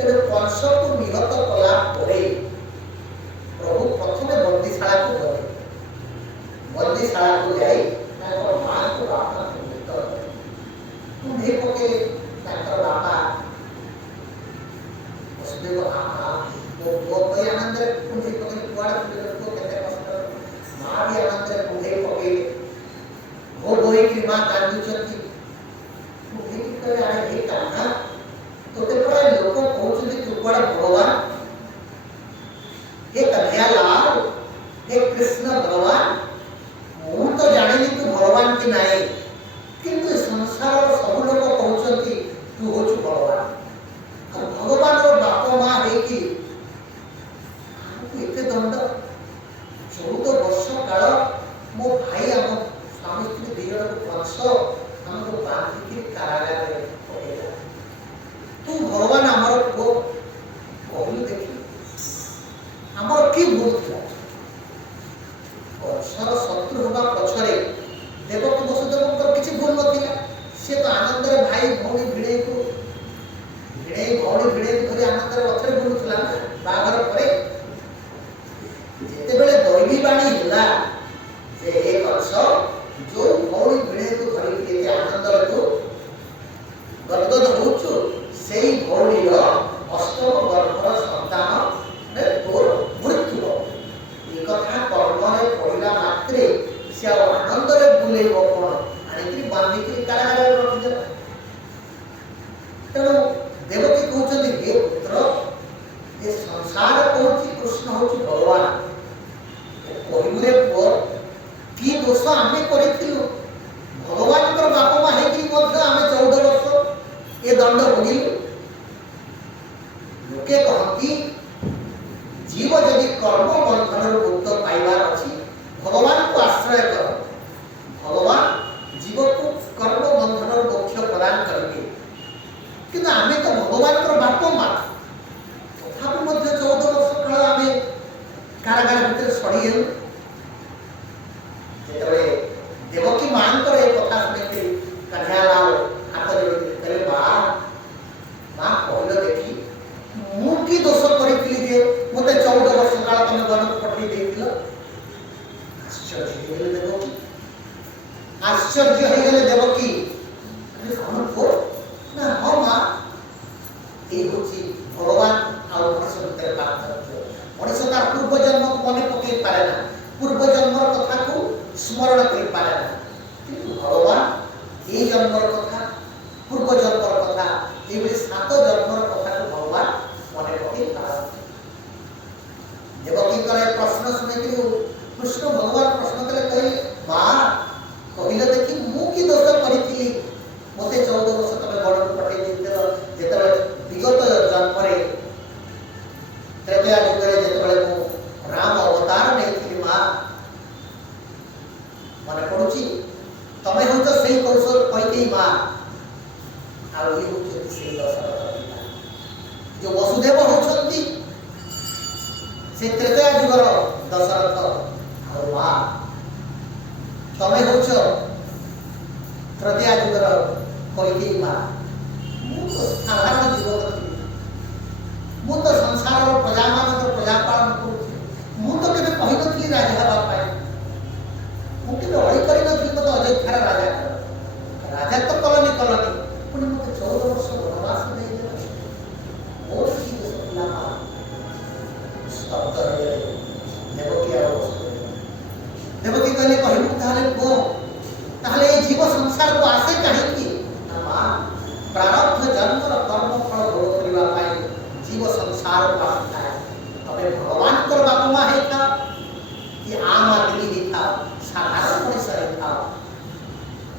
ତେଣୁ କଂସକୁ ନିହତ କଲା ପରେ ପ୍ରଭୁ ପ୍ରଥମେ ବନ୍ଦୀଶାଳାକୁ ଗଲେ। ବନ୍ଦୀଶାଳାକୁ ଯାଇ ତାଙ୍କ ମାଆଙ୍କୁ ବାପାଙ୍କୁ ମୃତ କୁଣ୍ଢେଇ ପକେଇଲେ। ତାଙ୍କର ବାପା ବସୁଦେବ ମୋ ପୁଅ କହି ଆନନ୍ଦରେ କୁଣ୍ଢେଇ ପକେଇଲେ। କୁଆଡ଼େ ପୁଅ କେତେ କଷ୍ଟ, ମା ବି ଆନନ୍ଦରେ କୁଣ୍ଢେଇ ପକେଇଲେ। ଭୋ ବୋଇକି ମା କାନ୍ଦୁଛନ୍ତି। କୁଣ୍ଢେଇକି କହିଲେ ଆରେ ହେ କାହ୍ନା, ତୋତେ ପ୍ରାୟ ଲୋକ କହୁଛନ୍ତି ତୁ କୁଆଡ଼େ ଭଗବାନ, हे कन्हैयालाल, हे कृष्ण भगवान, ମୁଁ ତ ଜାଣିନି ତୁ ଭଗବାନ କି ନାହିଁ, କିନ୍ତୁ ସଂସାରର ସବୁ ଲୋକ କହୁଛନ୍ତି ତୁ ହଉଛୁ ଭଗବାନ। ଆଉ ଭଗବାନର ବାପ ମା ହେଇକି ଆମକୁ ଏତେ ଦଣ୍ଡ। 14 ବର୍ଷ କାଳ ମୋ ଭାଇ ଆମ ସ୍ୱାମୀ ସ୍ତ୍ରୀ 2 ଜଣକୁ କଂସ ଆମକୁ ବାନ୍ଧିକି କାରାଗାରରେ ପକେଇଲା। ତୁ ଭଗବାନ ଆମର ପୁଅ କହିଲୁ ଦେଖି ଆମର କି ଭୁଲ ଥିଲା? କଂସର ଶତ୍ରୁ ହେବା ପଛରେ ଦେବକୀ ବସୁଦେବଙ୍କର କିଛି ଭୁଲ ନଥିଲା। ସେ ତ ଆନନ୍ଦରେ ଭାଇ ଭଉଣୀ ଭିଣେଇକୁ ଧରି ଆନନ୍ଦରେ ରଥରେ ବୁଲୁଥିଲା ନା ବାହାଘର ପରେ। ଯେତେବେଳେ ଦୈବୀ ବାଣୀ ହେଲା ଯେ ଏ କଂସ ଯୋଉ ଭଉଣୀ ଭିଣେଇକୁ ଧରିକି ଏତେ ଆନନ୍ଦରେ ତୁ ଗଦଗଦ ହଉଛୁ, ସେଇ ଭଉଣୀର ଅଷ୍ଟମ ଗର୍ଭର ସନ୍ତାନ ତୋର ମୃତ୍ୟୁ ହବ। ଏ କଥା କର୍ମରେ ପଡ଼ିଲା ମାତ୍ରେ ସେ ଆଉ ଆନନ୍ଦରେ ବୁଲେଇବ କଣ? ଆଣିକିରି ବାନ୍ଧିକିରି କାରାଗାରରେ ରଖିଦେଲା। ତେଣୁ ଦେବକୀ କହୁଛନ୍ତି ହେ ପୁତ୍ର, ଏ ସଂସାର କହୁଛି କୃଷ୍ଣ ହଉଛି ଭଗବାନ, କହିବୁରେ ପୁଅ କି ଦୋଷ ଆମେ କରିଥିଲୁ? ଭଗବାନଙ୍କର ବାପ ମା ହେଇକି ମଧ୍ୟ ଆମେ 14 ବର୍ଷ ଏ ଦଣ୍ଡ ଭୋଗିଲୁ। ଲୋକେ କହନ୍ତି जीव यदि कर्म बंधन मुक्त पाइबार अच्छी भगवान को आश्रय कर, भगवान जीव को कर्म बंधन मोक्ष प्रदान करेंगे। किंतु आमे तो भगवान बाप माँ तथापि 14 वर्ष काल आम कारागार भितर सड़ीगलु। जेतबे देवकी माँ कथा शुणी कन्हैयालाल हाथ जोड़ी कहले माँ कहल देखी मु कि दोष करी जे मते 14 वर्ष काल तुम बनक पठे देथिल? आश्चर्य हो गले देवकी। अरे कौन को ना हाँ माँ ये होची भगवान और मनुष्य भितर पार्थक्य। मनुष्य तार पूर्व जन्म को मन पकई पारे ना, पूर्व जन्मर कथा को स्मरण कर पारे ना, किंतु भगवान ये जन्मर कथा पूर्व जन्मर कथा ये 7 जन्मर कथा को भगवान मन पकई पारे। देवकी प्रश्न शुणी कृष्ण भगवान प्रश्न कले कहले माँ कहले देखी मु कि दोष करी मते 14 वर्ष तुम बड़ पठे जिते विगत जन्म त्रेतया युग जिते राम अवतार नहीं माँ मन पड़ुची तमें हूँ तो सही कौशल कही माँ आई हूँ जो वसुदेव होती से त्रेतया युगर दशरथ और माँ तमें हूँ तृतीया युगर कही माँ। मु तो साधारण जीवक थी, मु तो संसार प्रजा मान प्रजा पालन करुँगी, मु तो केवे कही नी राजा हाँवाई, मुझे अड़ी कर मत अयोध्यार राजा कर राजा तो कलनी पुणी मत 14 वर्ष वनवास देदेला मोर कि दोष पिला माँ। स्तब्ध देवकी कहले कहबू ताहले पुओ ताहले जीव संसार को आसे कहीं माँ प्रारब्ध जन्मर कर्म फल भोग करने जीव संसार को आसता है। तबे भगवान को बाप माँ है था कि आम आदमी ही था, साधारण मनुष्य ही था,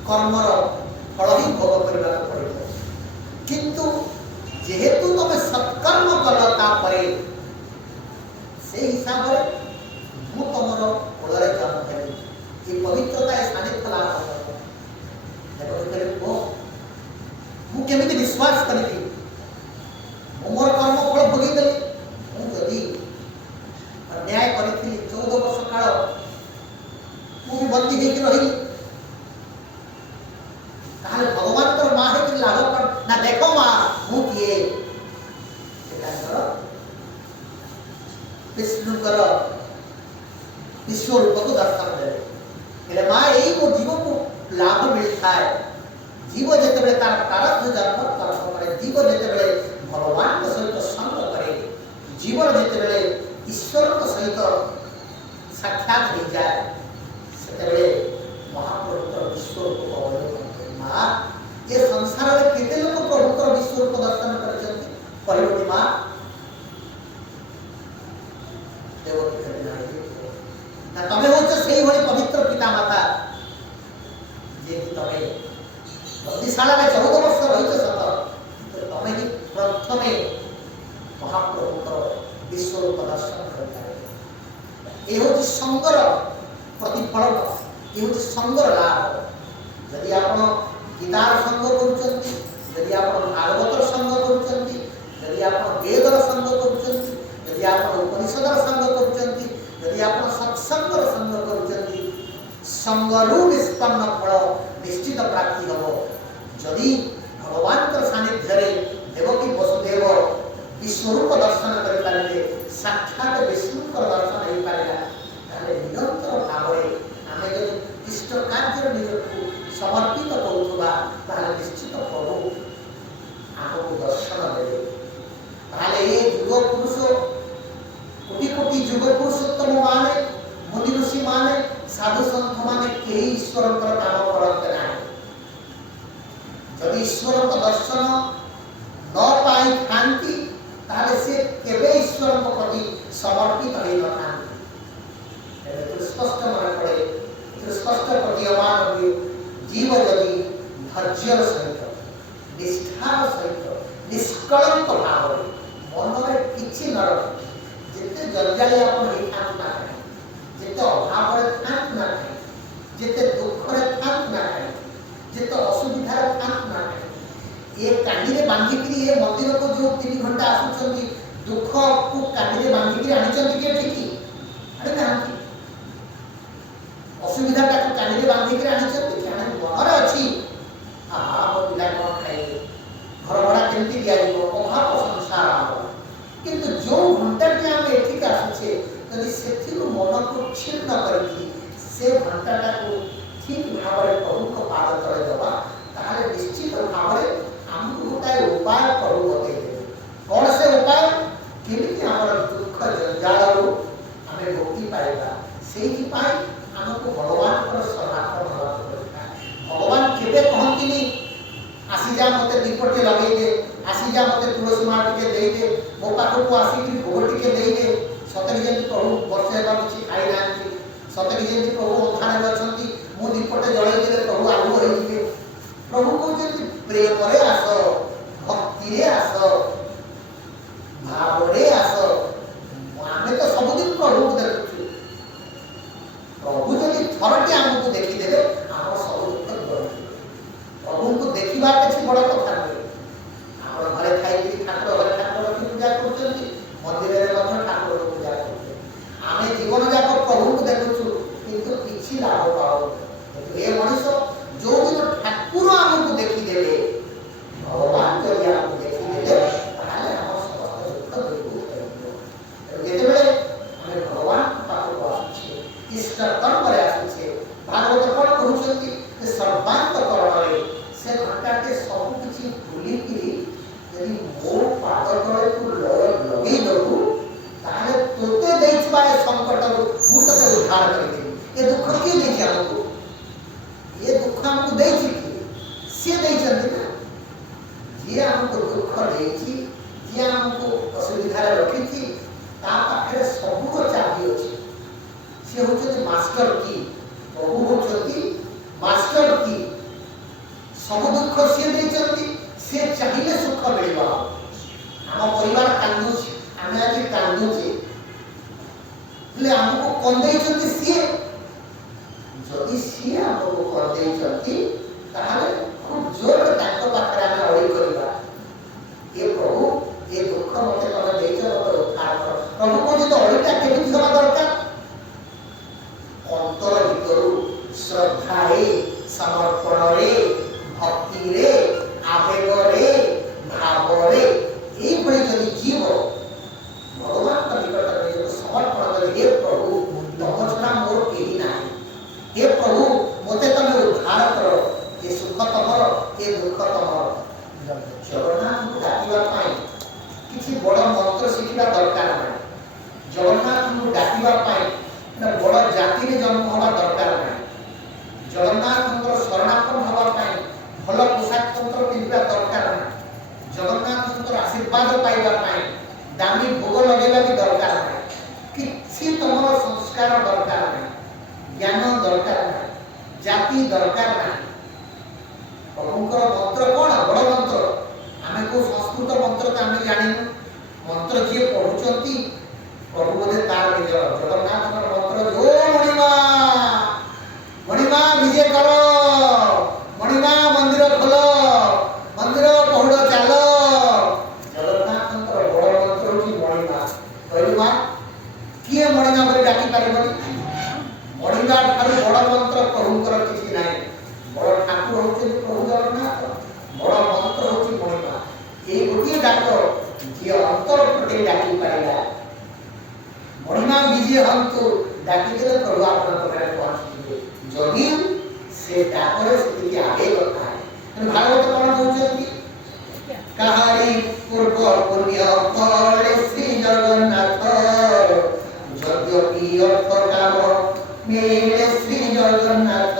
कर्मर फल ही भोग करने पड़े। किंतु जेहेतु तुम सत्कर्म कलता परे से हिसाब से मु तुमर कोलरे जन्म हेली ये पवित्रता ये सानिध्य लाभ मु केमिति विश्वास करी मोर कर्म फल भोगीदेली मुझे अन्याय करी 14 वर्ष काल मुझे बंदी होकर रही भगवान माँ है लाभ ना देख माँ मु किए विश्वरूप को दर्शन दे हेले माँ यही को जीव को लाभ मिलता है जीव जिते बेले तार प्रारब्ध जन्म कर्म करे जीव जिते बेले भगवान सहित संग करे जीवन जिते बेले ईश्वर सहित साक्षात हो जाए से महाप्रभु विश्वरूप को अवलोकन करे माँ ये संसार में केते लोग प्रभु विश्वरूप दर्शन कर माँ तमें हूँ से पवित्र पिता माता जे तमें बंदीशाला में 14 वर्ष रही सत तो तमें ही प्रथम महाप्रभु विश्वरूप दर्शन कर ये हूँ संगर प्रतिफलन ये हूँ संगर लाभ यदि आप गीतार संग करुँच आप भागवतर संग करुँच आप वेदर संग करुँच यदि आप उपनिषदर संग करुँच यदि आप सत्संगर संग करुँच संगरू निष्पन्न फल निश्चित प्राप्ति हम जदि भगवान सानिध्य देवकी वसुदेव विश्वरूप दर्शन करें साक्षात विष्णुकर दर्शन हो पारा निरंतर भाव आम जो इष्ट कार्य निजक समर्पित करुवा निश्चित प्रभु आमको दर्शन देवे ये युग पुरुष कोटि कोटि युग पुरुषोत्तम माने मुनि ऋषि माने साधु संत माने कई ईश्वर काम करते ना जदि ईश्वर दर्शन न पाई खाती ताले से केवे ईश्वर प्रति समर्पित हो न खाती स्पष्ट मन पड़े स्पष्ट प्रतीयमान हुए जीव जदि धैर्यर सहित निष्ठार सहित निष्कलंक भाव मन में किसी न रखे जिते जंजाली आप ना जिते अभाव थाक ना जिते दुख थाक ना जिते असुविधा थाक ना ये कांडी बांधिक ये मंदिर को जो 3 घंटा आसुंच दुख को कांडी बांधिक आनी ठीक ना असुविधा कांडी बांधिक आनी मनरे अच्छी मो पिला कौन खाइए घर भड़ा केमती दिया अभाव संसार आम किंतु जो घंटा आम एठिक आसुचे यदि से मन को क्षीर्ण करके घंटा ठीक भाव में प्रभु को पाद तले दबा ताहले निश्चित भाव में आमको गोटाए उपाय प्रभु बतई कौन से उपाय केमिति आमर दुख जंजाल आम मुक्ति पाइबा से आमको भगवान समर्पण भगवान केवे कहती आसी जा मत दीपटे लगे दे आसी जा मत तुलसी माला टे दे दे मो पाखक आसिक भोग टे दे दे सतरी जमी प्रभु वर्षे किसी खाई ना सतरी जमी प्रभु अंधारे अच्छा मु दीपटे जलई दे प्रभु आलू हो प्रभु कहते प्रेम आस भक्ति आस भाव आस आम तो सबुदिन प्रभु को देखु प्रभु जब थरटे आमको देखीदे आम सब दुख प्रभु को देखा किसी बड़ कथा नुहे आप घरे खाई ठाकुर घरे ठाकुर की पूजा कर मंदिर में ठाकुर को पूजा कर आम जीवन जाक प्रभु को देखु किंतु किसी लाभ पाओ ये मनीष जो दिन ठाकुर आमको देखीदे भगवान जब आमको देखीदे समस्त दुख दूर जिते आम भगवान पाखक आसुचे इष्ट कर्म आसुचे भागवत कौन कहते सर्वांतकरण से घंटाटे सब किसी भूलिकी यदि मो पाद तले तू लगे दबू ताहले तोते देइछबा ए संकट मु तते उद्धार करदेबी ए दुख किए देछि हमको ये दुख हमको देछि कि से देछन्ति ना जे हमको दुख देछि जे हमको असुविधा रखिछि ता पाखरे सबको चाबी अछि से होछे मास्टर की प्रभु होछन्ति मास्टर की सब दुख सी चाहिए सुख मिल आम परिवार कांदुचे आम आज कांदुचे आमको कंदे सी जदि सी आमको कंदे खूब जोर पाखे आम अड़ी करवा ये प्रभु ये दुख मत तमें मत उद्धार कर प्रभु को जो अड़ीटा केमी हवा दरकार अंतर भीतर श्रद्धा समर्पण भक्ति रे आवेग रे भाव रे ये जीव भगवान निकट में समर्पण कर हे प्रभु तम छड़ा କରିବା ପାଇଁ କିଛି ବଡ଼ ମନ୍ତ୍ର ଶିଖିବା ଦରକାର ନାହିଁ। ଜଗନ୍ନାଥଙ୍କୁ ଡାକିବା ପାଇଁ ବଡ଼ ଜାତିରେ ଜନ୍ମ ହେବା ଦରକାର ନାହିଁ। ଜଗନ୍ନାଥଙ୍କର ଶରଣାପନ୍ନ ହେବା ପାଇଁ ଭଲ ପୋଷାକ ପତ୍ର ପିନ୍ଧିବା ଦରକାର ନାହିଁ। ଜଗନ୍ନାଥଙ୍କର ଆଶୀର୍ବାଦ ପାଇବା ପାଇଁ ଦାମୀ ଭୋଗ ଲଗେଇବା ବି ଦରକାର ନାହିଁ। କିଛି ତମର ସଂସ୍କାର ଦରକାର ନାହିଁ, ଜ୍ଞାନ ଦରକାର ନାହିଁ, ଜାତି ଦରକାର ନାହିଁ। ପ୍ରଭୁଙ୍କର ମନ୍ତ୍ର କ'ଣ? ବଡ଼ ମନ୍ତ୍ର। ଆମେ କୋଉ ସଂସ୍କୃତ ମନ୍ତ୍ର ତ ଆମେ ଜାଣିନୁ। ମନ୍ତ୍ର ଯିଏ ପଢୁଛନ୍ତି ପ୍ରଭୁ ବୋଧେ ତାର ନିଜ ଜଗନ୍ନାଥଙ୍କର ମନ୍ତ୍ର ଓ ମଣିମା ମଣିମା ବିଜେ କର, ମଣିମା ମନ୍ଦିର ଖୋଲ, ମନ୍ଦିର ପହୁଡ଼ ଚାଲ। ଜଗନ୍ନାଥଙ୍କର ବଡ଼ ମନ୍ତ୍ର ହେଉଛି ମଣିମା। କହିଲି ମା କିଏ ମଣିମା ବୋଲି ଡାକି ପାରିବନି? ମଣିମା ଠାରୁ ବଡ଼ ମନ୍ତ୍ର ପ୍ରଭୁଙ୍କର କିଛି ନାହିଁ। ବଡ଼ ଠାକୁର ହେଉଛନ୍ତି ପ୍ରଭୁ ଜଗନ୍ନାଥ, ବଡ଼ ମନ୍ତ୍ର ହେଉଛି ମଣିମା। এই ଗୋଟିଏ ଡାକ ଯିଏ ଅନ୍ତର ପ୍ରତି ଡାକି ପାରିଲା। ମଣିମା ବିଜେ ହନ୍ତୁ ଡାକିଦେଲେ ପ୍ରଭୁ ଆପଣଙ୍କ ପାଖରେ ପହଞ୍ଚିଯିବେ। ଯଦି ସେ ଡାକରେ ସେତିକି ଆବେଗ ଥାଏ। ଭାଗବତ କ'ଣ କହୁଛନ୍ତି? କାହାରି ପୂର୍ବ ପୁଣ୍ୟ ଫଳେ ଶ୍ରୀ ଜଗନ୍ନାଥ, ଯଦ୍ୟପି ଅର୍ଥ କାମ ମିଳେ ଶ୍ରୀ ଜଗନ୍ନାଥ।